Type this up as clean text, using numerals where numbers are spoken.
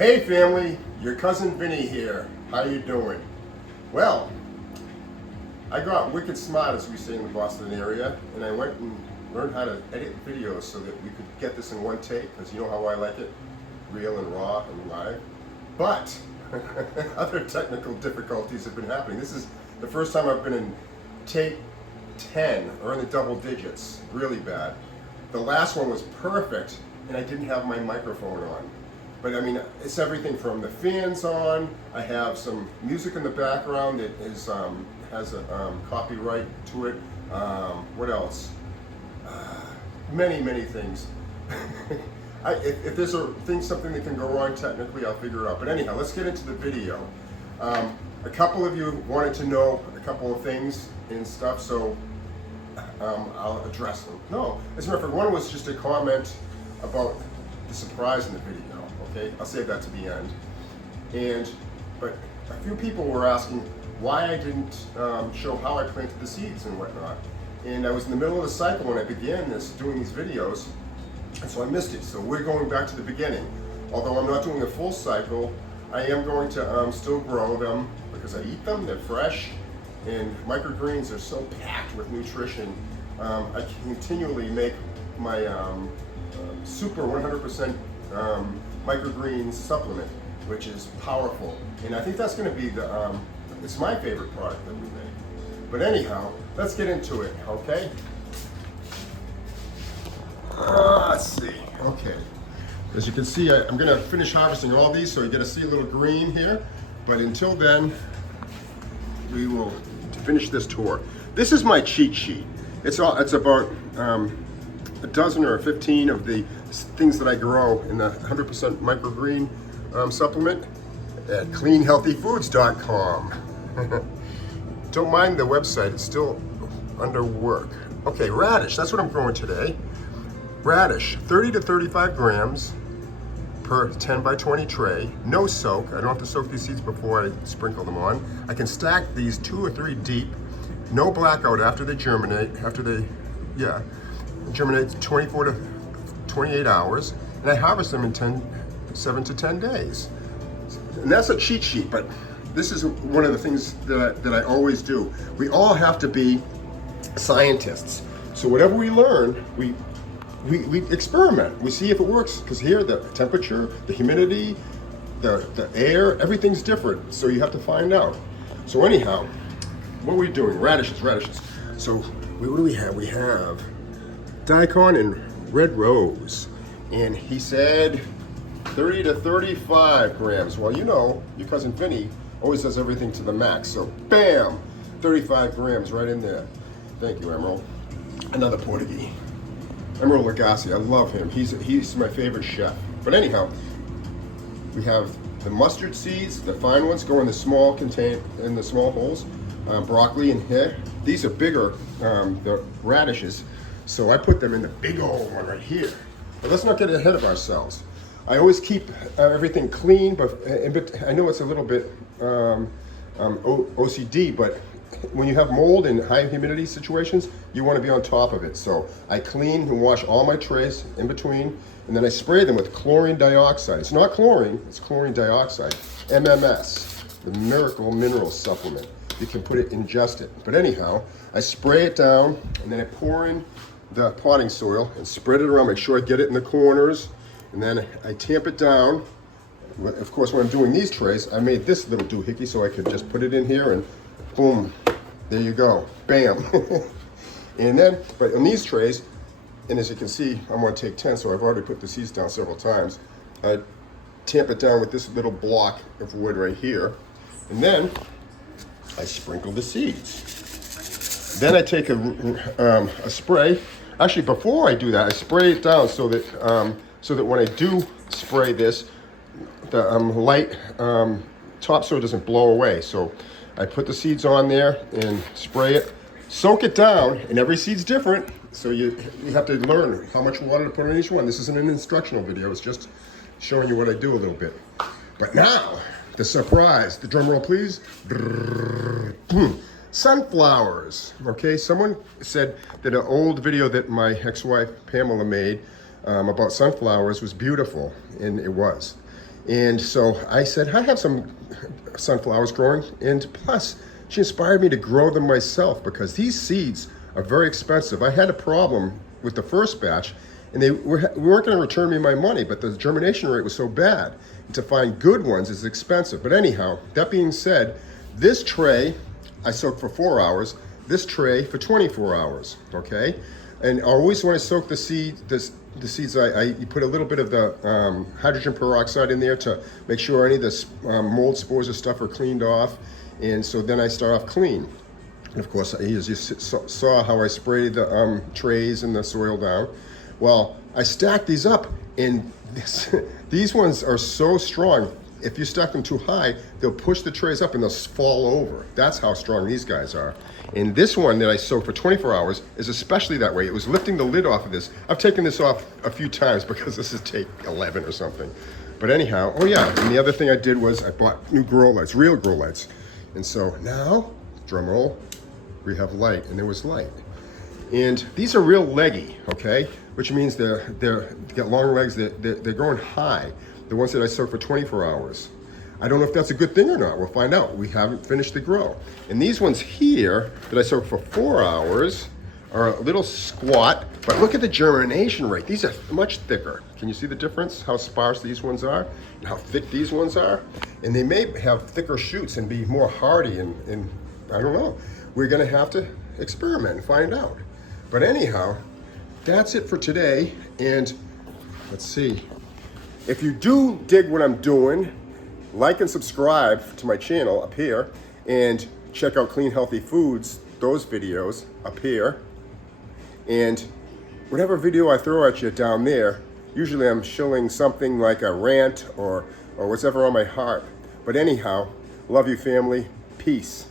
Hey family, your cousin Vinny here. How you doing? Well, I got wicked smart, as we say in the Boston area, and I went and learned how to edit videos so that we could get this in one take, because you know how I like it, real and raw and live. But other technical difficulties have been happening. This is the first time I've been in take 10 or in the double digits, really bad. The last one was perfect, and I didn't have my microphone on. But I mean, it's everything from the fans on. I have some music in the background that is has a copyright to it. What else? Many things. If there's something that can go wrong technically, I'll figure it out. But anyhow, let's get into the video. A couple of you wanted to know a couple of things and stuff, so I'll address them. No, as a matter of fact, one was just a comment about the surprise in the video. Okay, I'll save that to the end. But a few people were asking why I didn't show how I planted the seeds and whatnot. And I was in the middle of the cycle when I began doing these videos, and so I missed it. So we're going back to the beginning. Although I'm not doing a full cycle, I am going to still grow them because I eat them, they're fresh, and microgreens are so packed with nutrition. I continually make my super 100% microgreens supplement, which is powerful, and I think that's going to be it's my favorite product that we make. But anyhow, let's get into it, okay? Let's see. Okay, as you can see, I'm going to finish harvesting all these, so you get to see a little green here. But until then, we will finish this tour. This is my cheat sheet. It's about a dozen or 15 of the things that I grow in the 100% microgreen supplement at cleanhealthyfoods.com. Don't mind the website, it's still under work. Okay, radish, that's what I'm growing today. Radish, 30 to 35 grams per 10 by 20 tray. No soak, I don't have to soak these seeds before I sprinkle them on. I can stack these 2 or 3 deep. No blackout after they germinate, germinate 24 to 28 hours, and I harvest them in 7 to 10 days. And that's a cheat sheet, but this is one of the things that I always do. We all have to be scientists. So whatever we learn, we experiment. We see if it works, because here the temperature, the humidity, the air, everything's different. So you have to find out. So anyhow, what are we doing? Radishes. So what do we have? We have daikon and red rose, and he said 30 to 35 grams. Well, you know, your cousin Vinny always does everything to the max, so bam, 35 grams right in there. Thank you, Emerald. Another Portuguese, Emerald Lagasse. I love him. He's my favorite chef. But anyhow, we have the mustard seeds. The fine ones go in the small holes. Broccoli in here. These are bigger, the radishes. So I put them in the big old one right here. But let's not get ahead of ourselves. I always keep everything clean, but I know it's a little bit OCD, but when you have mold in high humidity situations, you want to be on top of it. So I clean and wash all my trays in between, and then I spray them with chlorine dioxide. It's not chlorine, it's chlorine dioxide. MMS, the Miracle Mineral Supplement. You can ingest it. But anyhow, I spray it down, and then I pour in the potting soil and spread it around. Make sure I get it in the corners, and then I tamp it down. Of course, when I'm doing these trays, I made this little doohickey so I could just put it in here and boom, there you go, bam. And then, but on these trays, and as you can see, I'm on take 10, so I've already put the seeds down several times. I tamp it down with this little block of wood right here, and then I sprinkle the seeds. Then I take a spray. Actually, before I do that, I spray it down so that when I do spray this, the light topsoil doesn't blow away. So I put the seeds on there and spray it, soak it down, and every seed's different. So you have to learn how much water to put on each one. This isn't an instructional video, it's just showing you what I do a little bit. But now, the surprise, the drum roll please. Sunflowers, okay? Someone said that an old video that my ex-wife Pamela made about sunflowers was beautiful, and it was. And so I said, I have some sunflowers growing, and plus she inspired me to grow them myself because these seeds are very expensive. I had a problem with the first batch, and we weren't going to return me my money, but the germination rate was so bad. And to find good ones is expensive. But anyhow, that being said, this tray I soak for 4 hours, this tray for 24 hours, okay? And always when I soak the seeds, you put a little bit of the hydrogen peroxide in there to make sure any of the mold spores or stuff are cleaned off. And so then I start off clean. And of course, as you saw how I sprayed the trays and the soil down. Well, I stacked these up, and these ones are so strong. If you stack them too high, they'll push the trays up and they'll fall over. That's how strong these guys are. And this one that I soaked for 24 hours is especially that way. It was lifting the lid off of this. I've taken this off a few times because this is take 11 or something. But anyhow, oh yeah, and the other thing I did was I bought new grow lights, real grow lights. And so now, drum roll, we have light, and there was light. And these are real leggy, okay? Which means they got long legs, they're going high. The ones that I soaked for 24 hours. I don't know if that's a good thing or not. We'll find out. We haven't finished the grow. And these ones here that I soaked for 4 hours are a little squat, but look at the germination rate. These are much thicker. Can you see the difference? How sparse these ones are and how thick these ones are? And they may have thicker shoots and be more hardy and I don't know. We're gonna have to experiment and find out. But anyhow, that's it for today. And let's see. If you do dig what I'm doing, like and subscribe to my channel up here, and check out Clean Healthy Foods, those videos up here. And whatever video I throw at you down there, usually I'm showing something like a rant or whatever on my heart. But anyhow, love you family, peace.